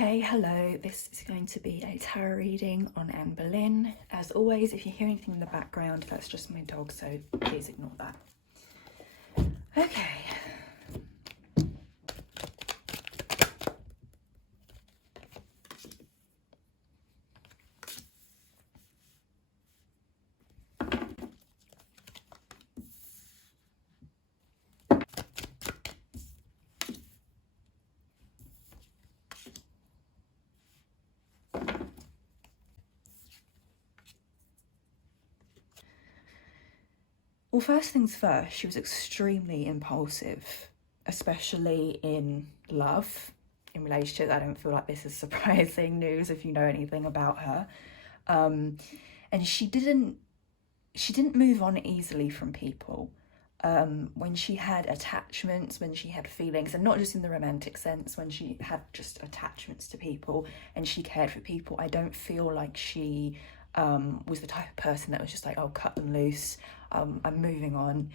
Okay, hello. This is going to be a tarot reading on Anne Boleyn. As always, if you hear anything in the background, that's just my dog, so please ignore that. Okay. Well, first things first, she was extremely impulsive, especially in love, in relationships. I don't feel like this is surprising news if you know anything about her. And she didn't move on easily from people. When she had attachments, when she had feelings, and not just in the romantic sense, when she had just attachments to people and she cared for people, I don't feel like she was the type of person that was just like, oh, cut them loose, I'm moving on,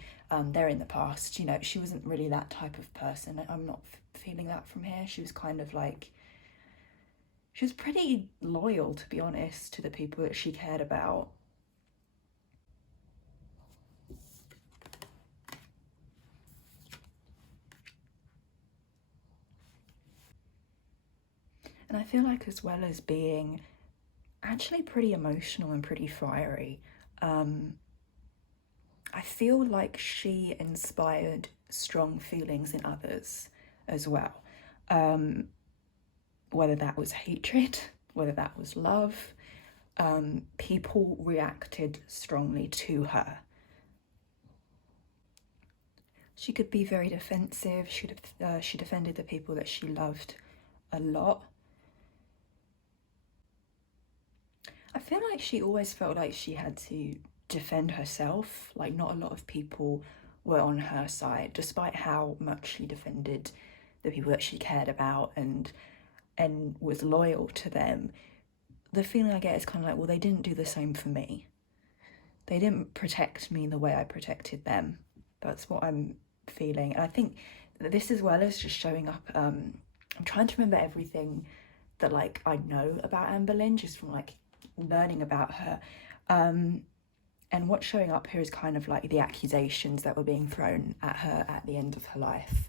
they're in the past. You know, she wasn't really that type of person. I'm not feeling that from here. She was kind of like, she was pretty loyal, to be honest, to the people that she cared about. And I feel like, as well as being actually pretty emotional and pretty fiery, I feel like she inspired strong feelings in others as well. Whether that was hatred, whether that was love, people reacted strongly to her. She could be very defensive. She defended the people that she loved a lot. I feel like she always felt like she had to defend herself. Like, not a lot of people were on her side, despite how much she defended the people that she cared about and was loyal to them. The feeling I get is kind of like, well, they didn't do the same for me. They didn't protect me the way I protected them. That's what I'm feeling. And I think that this, as well as just showing up, I'm trying to remember everything that like I know about Anne Boleyn just from like learning about her, and what's showing up here is kind of like the accusations that were being thrown at her at the end of her life,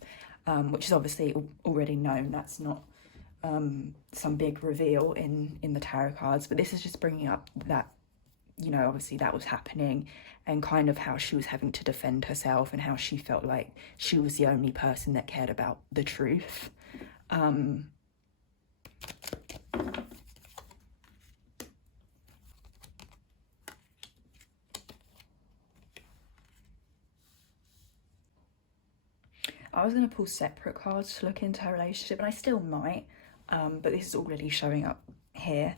which is obviously already known. That's not some big reveal in the tarot cards, but this is just bringing up that, you know, obviously that was happening, and kind of how she was having to defend herself and how she felt like she was the only person that cared about the truth. I was going to pull separate cards to look into her relationship, and I still might, but this is already showing up here.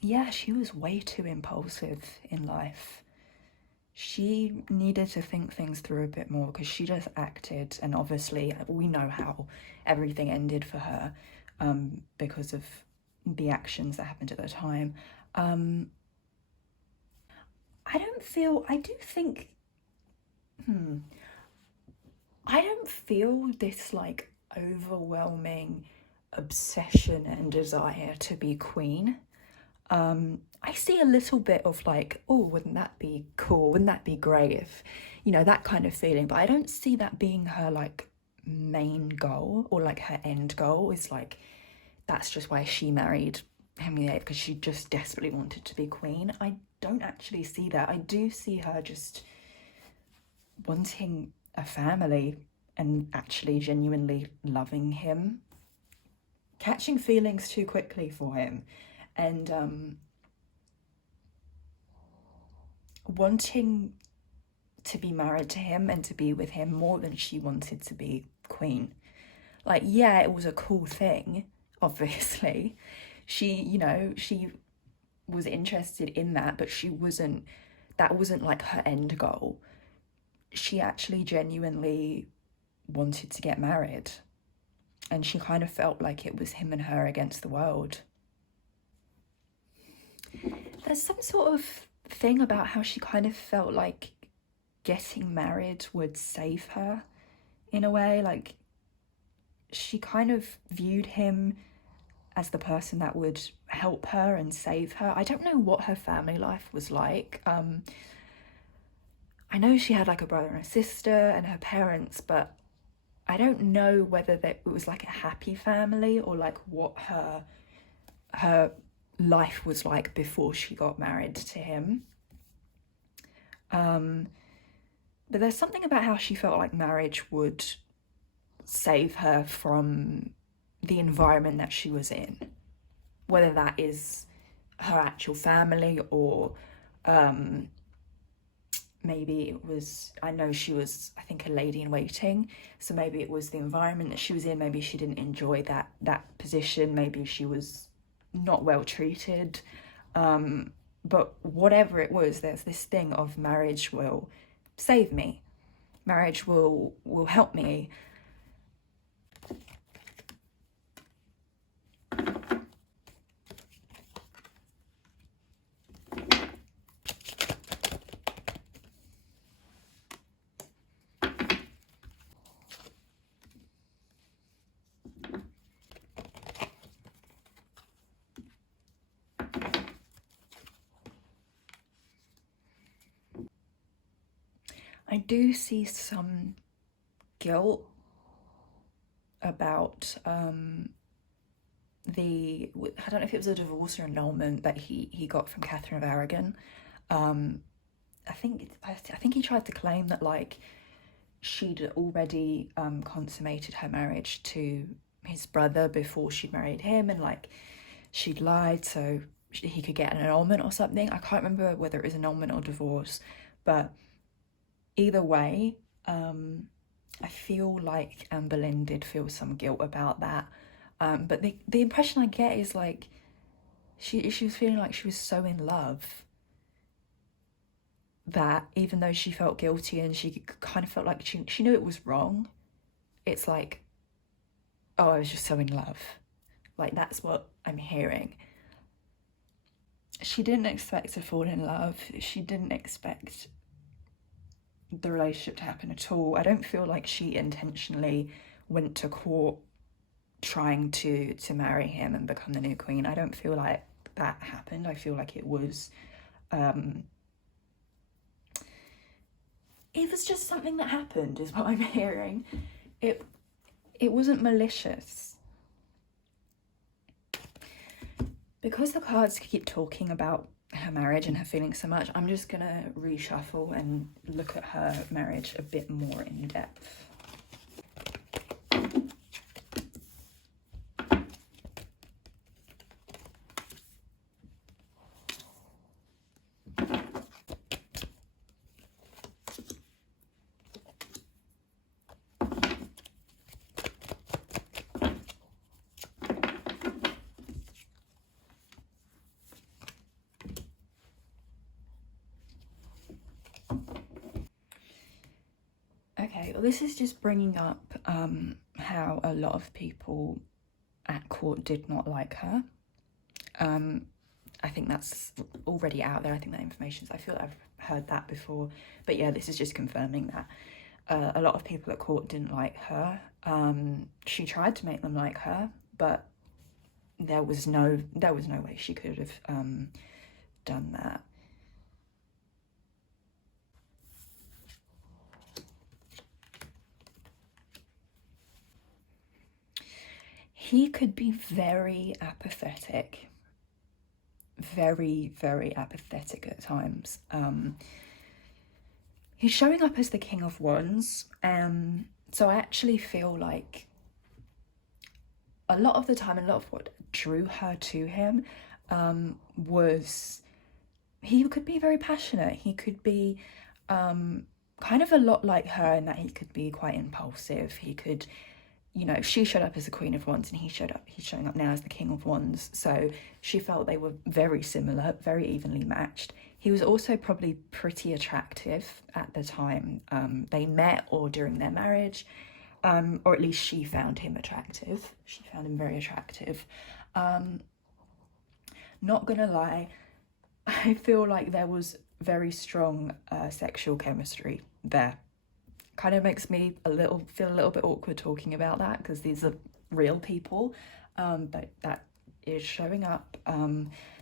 Yeah, she was way too impulsive in life. She needed to think things through a bit more, because she just acted, and obviously we know how everything ended for her, because of the actions that happened at the time. I don't feel this like overwhelming obsession and desire to be queen. I see a little bit of like, oh, wouldn't that be cool? Wouldn't that be great if, you know, that kind of feeling. But I don't see that being her like main goal, or like her end goal is like, that's just why she married Henry VIII, because she just desperately wanted to be queen. I don't actually see that. I do see her just wanting a family and actually genuinely loving him, catching feelings too quickly for him, and wanting to be married to him and to be with him more than she wanted to be queen. Like, yeah, it was a cool thing, obviously. She was interested in that, but that wasn't like her end goal. She actually genuinely wanted to get married, and she kind of felt like it was him and her against the world. There's some sort of thing about how she kind of felt like getting married would save her in a way. Like, she kind of viewed him as the person that would help her and save her. I don't know what her family life was like. I know she had like a brother and a sister and her parents, but I don't know whether it was like a happy family or like what her life was like before she got married to him. But there's something about how she felt like marriage would save her from the environment that she was in, whether that is her actual family or maybe it was, I know she was, I think, a lady in waiting, so maybe it was the environment that she was in. Maybe she didn't enjoy that position, maybe she was not well treated, but whatever it was, there's this thing of marriage will save me, marriage will help me. I do see some guilt about I don't know if it was a divorce or annulment that he got from Catherine of Aragon. I think he tried to claim that like she'd already consummated her marriage to his brother before she married him, and like she'd lied so he could get an annulment or something. I can't remember whether it was annulment or divorce, but either way, I feel like Anne Boleyn did feel some guilt about that. But the impression I get is like she was feeling like she was so in love that even though she felt guilty and she kind of felt like she knew it was wrong, it's like, oh, I was just so in love. Like, that's what I'm hearing. She didn't expect to fall in love. She didn't expect the relationship to happen at all. I don't feel like she intentionally went to court trying to marry him and become the new queen. I don't feel like that happened. I feel like it was just something that happened, is what I'm hearing. It wasn't malicious. Because the cards keep talking about her marriage and her feelings so much, I'm just gonna reshuffle and look at her marriage a bit more in depth. Okay, well, this is just bringing up how a lot of people at court did not like her. I think that's already out there. I think that information, I feel like I've heard that before. But yeah, this is just confirming that a lot of people at court didn't like her. She tried to make them like her, but there was no way she could have done that. He could be very apathetic, very, very apathetic at times. He's showing up as the King of Wands, so I actually feel like a lot of the time, a lot of what drew her to him was he could be very passionate. He could be kind of a lot like her in that he could be quite impulsive. He could, you know, she showed up as the Queen of Wands and he's showing up now as the King of Wands. So she felt they were very similar, very evenly matched. He was also probably pretty attractive at the time they met or during their marriage, or at least she found him attractive. She found him very attractive. Not gonna lie, I feel like there was very strong sexual chemistry there. kind of makes me feel a little bit awkward talking about that, because these are real people, but that is showing up,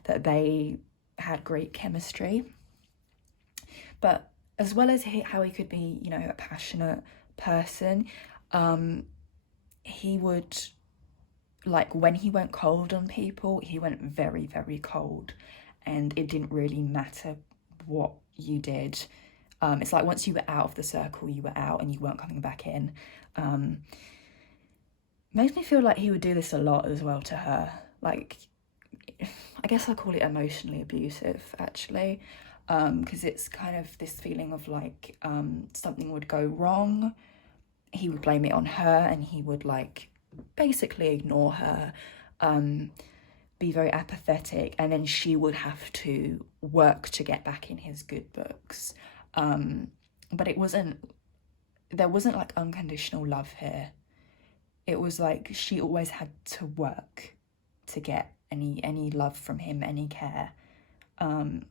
that they had great chemistry. But as well as how he could be, you know, a passionate person, he would, like, when he went cold on people, he went very, very cold, and it didn't really matter what you did. It's like once you were out of the circle, you were out and you weren't coming back in. Makes me feel like he would do this a lot as well to her. Like, I guess I'll call it emotionally abusive, actually, because it's kind of this feeling of like, something would go wrong, he would blame it on her, and he would like basically ignore her, be very apathetic, and then she would have to work to get back in his good books. But there wasn't like unconditional love here. It was like she always had to work to get any love from him, any care. And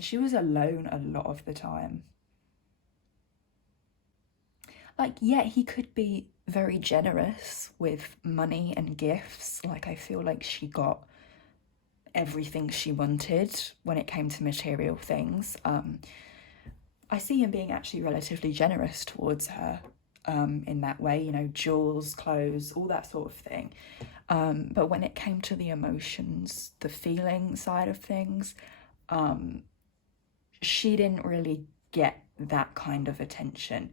she was alone a lot of the time. Like, yeah, he could be very generous with money and gifts. Like, I feel like she got everything she wanted when it came to material things. I see him being actually relatively generous towards her, in that way, you know, jewels, clothes, all that sort of thing. But when it came to the emotions, the feeling side of things, she didn't really get that kind of attention.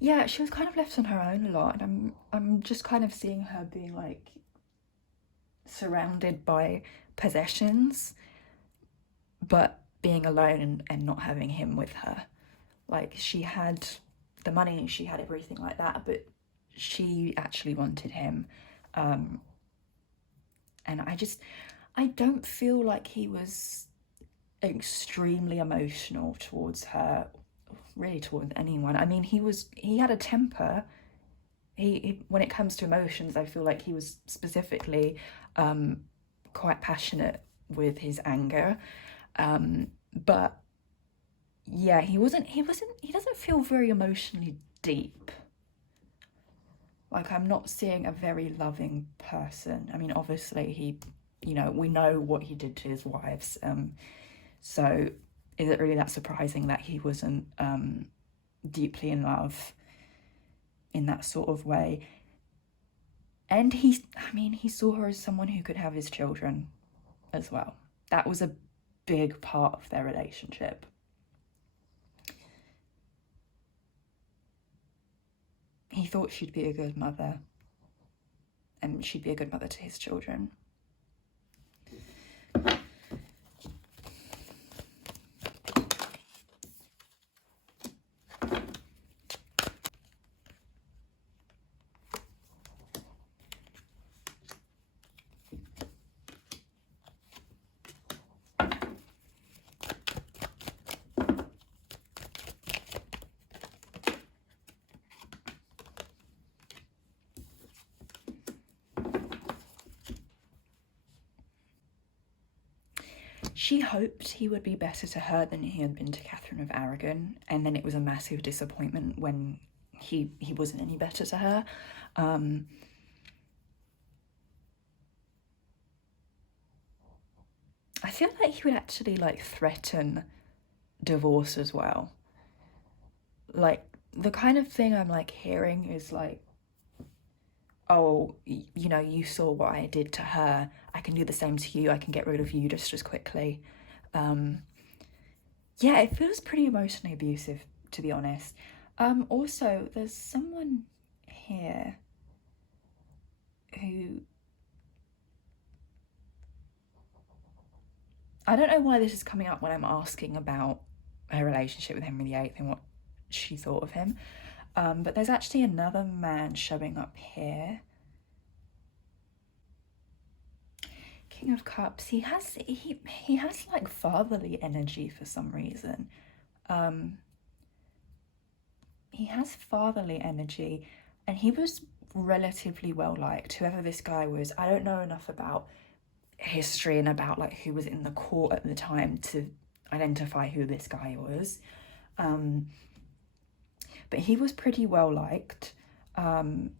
Yeah, she was kind of left on her own a lot, and I'm just kind of seeing her being like surrounded by possessions, but being alone and not having him with her. Like, she had the money, she had everything like that, but she actually wanted him. And I don't feel like he was extremely emotional towards her, really towards anyone. I mean, he had a temper. He when it comes to emotions, I feel like he was specifically quite passionate with his anger. But yeah, he doesn't feel very emotionally deep. Like, I'm not seeing a very loving person. I mean, obviously he, you know, we know what he did to his wives. So is it really that surprising that he wasn't deeply in love in that sort of way? And he saw her as someone who could have his children as well. That was a big part of their relationship. He thought she'd be a good mother, and she'd be a good mother to his children. She hoped he would be better to her than he had been to Catherine of Aragon, and then it was a massive disappointment when he wasn't any better to her. I feel like he would actually like threaten divorce as well. Like, the kind of thing I'm like hearing is like, oh, you know, you saw what I did to her, I can do the same to you, I can get rid of you just as quickly. Yeah, it feels pretty emotionally abusive, to be honest. Also, there's someone here who, I don't know why this is coming up when I'm asking about her relationship with Henry VIII and what she thought of him. But there's actually another man showing up here. King of Cups. He has like fatherly energy for some reason. He has fatherly energy, and he was relatively well liked, whoever this guy was. I don't know enough about history and about like who was in the court at the time to identify who this guy was. But he was pretty well liked. And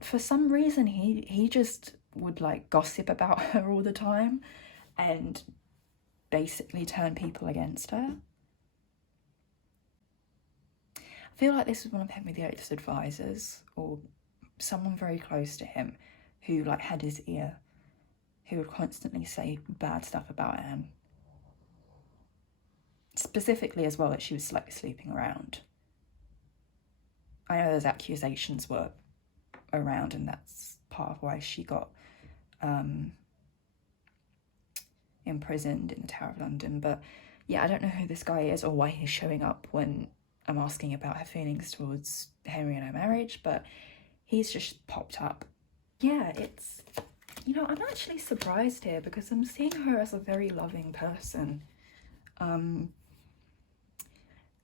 for some reason, he just would like gossip about her all the time and basically turn people against her. I feel like this was one of Henry VIII's advisors, or someone very close to him, who like had his ear, who would constantly say bad stuff about Anne. Specifically as well that she was like sleeping around. I know those accusations were around, and that's part of why she got imprisoned in the Tower of London. But yeah, I don't know who this guy is or why he's showing up when I'm asking about her feelings towards Henry and her marriage, but he's just popped up. Yeah, it's, you know, I'm actually surprised here because I'm seeing her as a very loving person. And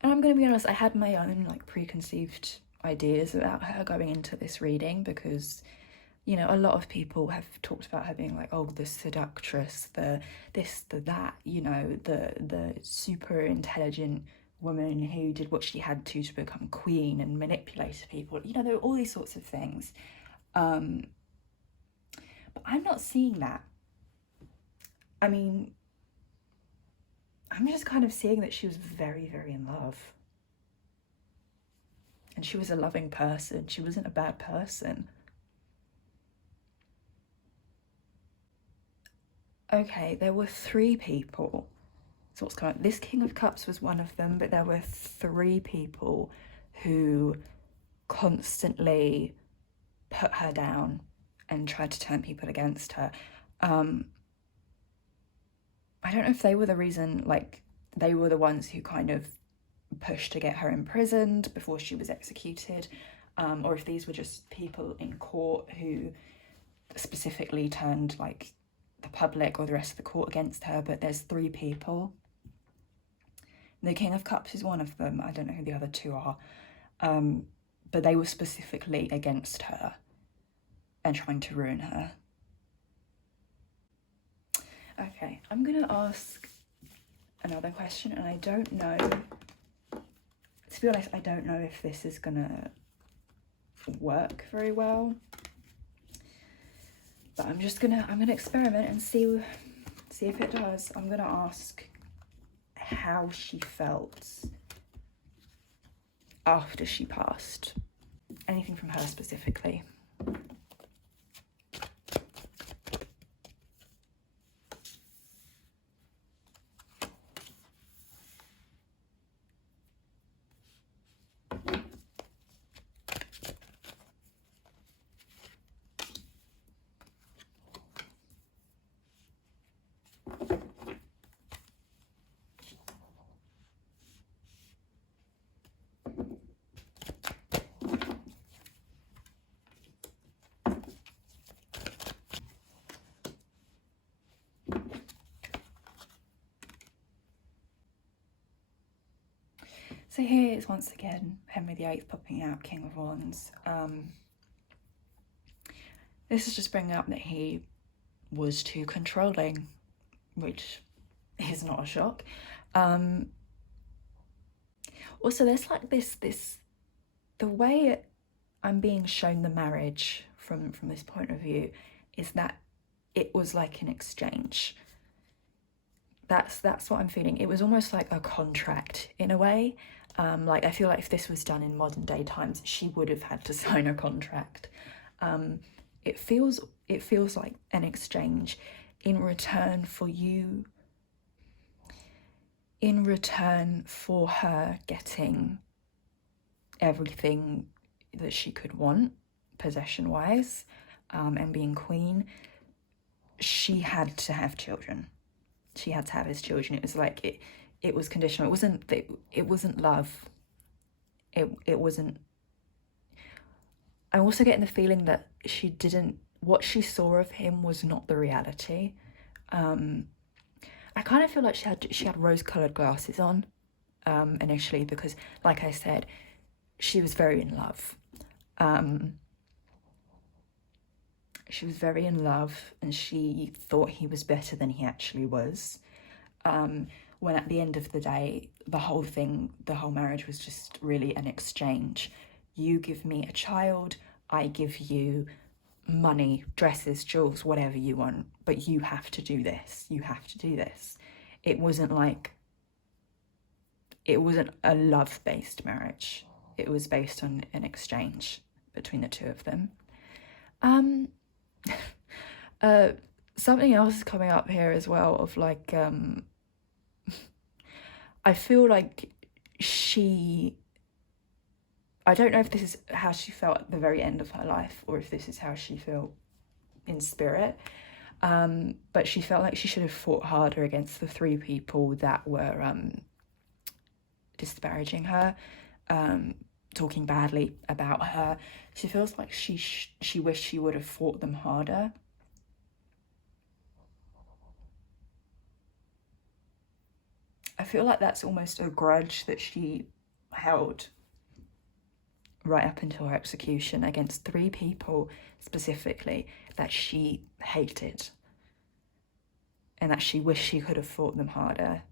I'm going to be honest, I had my own like preconceived ideas about her going into this reading because, you know, a lot of people have talked about her being like, oh, the seductress, the this, the that, you know, the super intelligent woman who did what she had to become queen and manipulated people. You know, there were all these sorts of things. But I'm not seeing that. I mean, I'm just kind of seeing that she was very, very in love. And she was a loving person. She wasn't a bad person. Okay, there were 3 people. So what's going on? This King of Cups was one of them, but there were 3 people who constantly put her down and tried to turn people against her. I don't know if they were the reason, like, they were the ones who kind of pushed to get her imprisoned before she was executed, or if these were just people in court who specifically turned, like, the public or the rest of the court against her. But there's 3 people. The King of Cups is one of them. I don't know who the other 2 are. But they were specifically against her and trying to ruin her. Okay, I'm going to ask another question, and I don't know, to be honest, I don't know if this is going to work very well. But I'm gonna experiment and see if it does. I'm gonna ask how she felt after she passed. Anything from her specifically. So here is once again Henry VIII popping out, King of Wands. This is just bringing up that he was too controlling, which is not a shock. Also, there's like this the way I'm being shown the marriage from this point of view is that it was like an exchange. That's what I'm feeling. It was almost like a contract in a way. Like, I feel like if this was done in modern day times, she would have had to sign a contract. It feels like an exchange in return for her getting everything that she could want, possession-wise, and being queen. She had to have children. She had to have his children. It was like it was conditional. It wasn't love. It wasn't. I'm also getting the feeling that what she saw of him was not the reality. I kind of feel like she had rose-colored glasses on initially because, like I said, she was very in love. She was very in love and she thought he was better than he actually was. When at the end of the day, the whole marriage was just really an exchange. You give me a child, I give you money, dresses, jewels, whatever you want, but you have to do this. You have to do this. It wasn't a love-based marriage. It was based on an exchange between the two of them. Something else is coming up here as well of like, I feel like I don't know if this is how she felt at the very end of her life or if this is how she felt in spirit, but she felt like she should have fought harder against the 3 people that were disparaging her, talking badly about her. She feels like she wished she would have fought them harder. I feel like that's almost a grudge that she held right up until her execution against 3 people specifically that she hated and that she wished she could have fought them harder.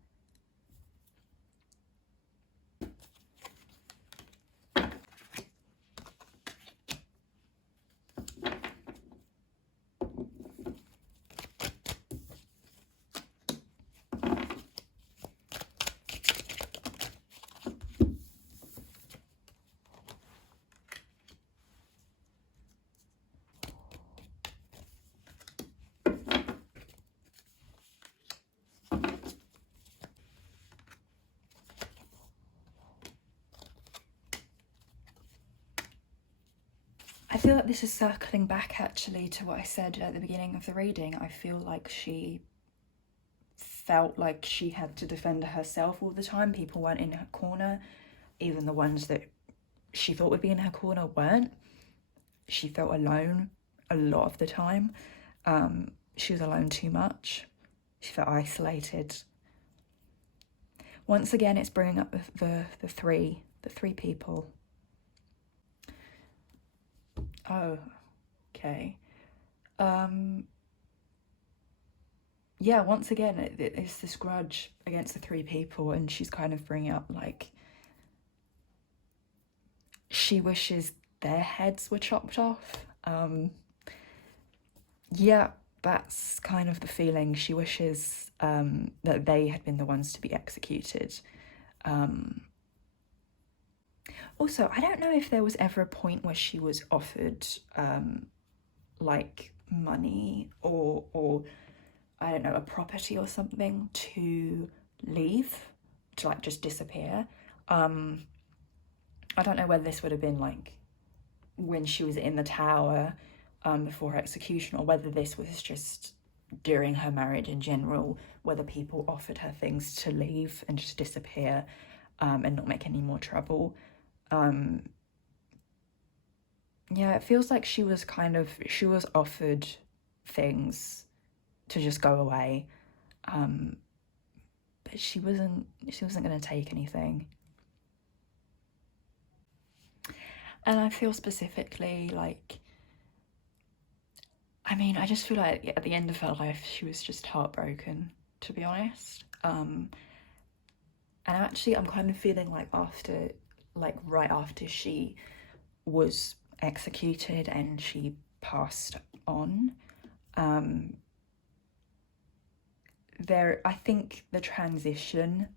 I feel like this is circling back actually to what I said at the beginning of the reading. I feel like she felt like she had to defend herself all the time. People weren't in her corner. Even the ones that she thought would be in her corner weren't. She felt alone a lot of the time. She was alone too much. She felt isolated. Once again, it's bringing up the three people. Oh, okay. Yeah, once again, it's this grudge against the 3 people, and she's kind of bringing up, like, she wishes their heads were chopped off. Yeah, that's kind of the feeling. She wishes that they had been the ones to be executed. Also, I don't know if there was ever a point where she was offered like money or I don't know, a property or something to leave, to like just disappear. I don't know whether this would have been like when she was in the tower before her execution, or whether this was just during her marriage in general, whether people offered her things to leave and just disappear and not make any more trouble. Yeah, it feels like she was offered things to just go away, but she wasn't going to take anything. And I feel specifically like, I mean, I just feel like at the end of her life, she was just heartbroken, to be honest. And actually, I'm kind of feeling like right after she was executed and she passed on, I think the transition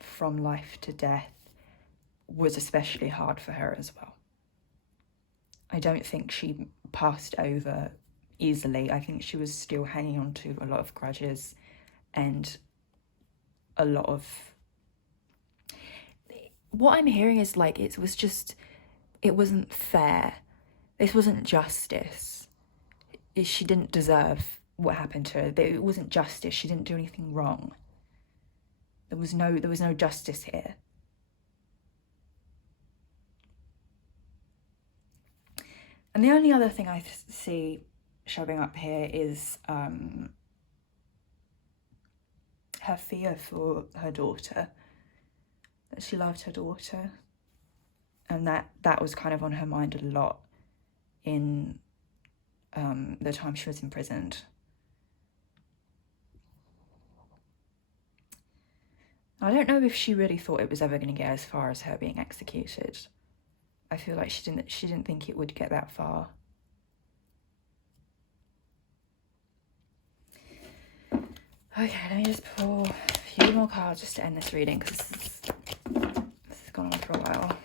from life to death was especially hard for her as well. I don't think she passed over easily. I think she was still hanging on to a lot of grudges and a lot of... What I'm hearing is like it wasn't fair. This wasn't justice. She didn't deserve what happened to her. It wasn't justice. She didn't do anything wrong. There was no justice here. And the only other thing I see showing up here is her fear for her daughter. That she loved her daughter, and that was kind of on her mind a lot in the time she was imprisoned. I don't know if she really thought it was ever going to get as far as her being executed. I feel like she didn't think it would get that far. Okay, let me just pull a few more cards just to end this reading, because this has gone on for a while.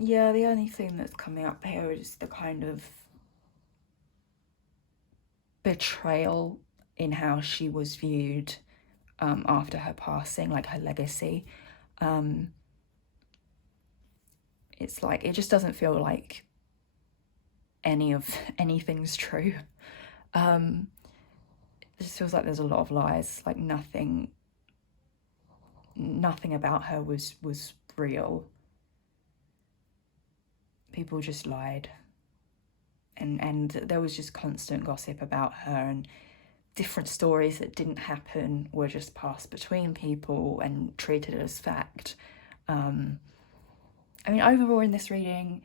Yeah, the only thing that's coming up here is the kind of betrayal in how she was viewed after her passing, like her legacy. It's like, it just doesn't feel like anything's true. It just feels like there's a lot of lies, like nothing about her was real. People just lied, and there was just constant gossip about her, and different stories that didn't happen were just passed between people and treated as fact. I mean, overall in this reading,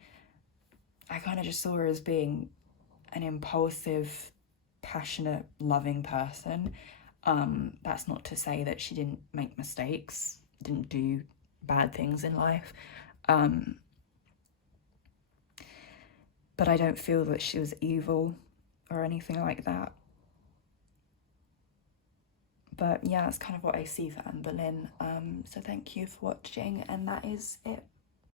I kind of just saw her as being an impulsive, passionate, loving person. That's not to say that she didn't make mistakes, didn't do bad things in life. But I don't feel that she was evil or anything like that. But yeah, that's kind of what I see for Anne Boleyn. So thank you for watching, and that is it.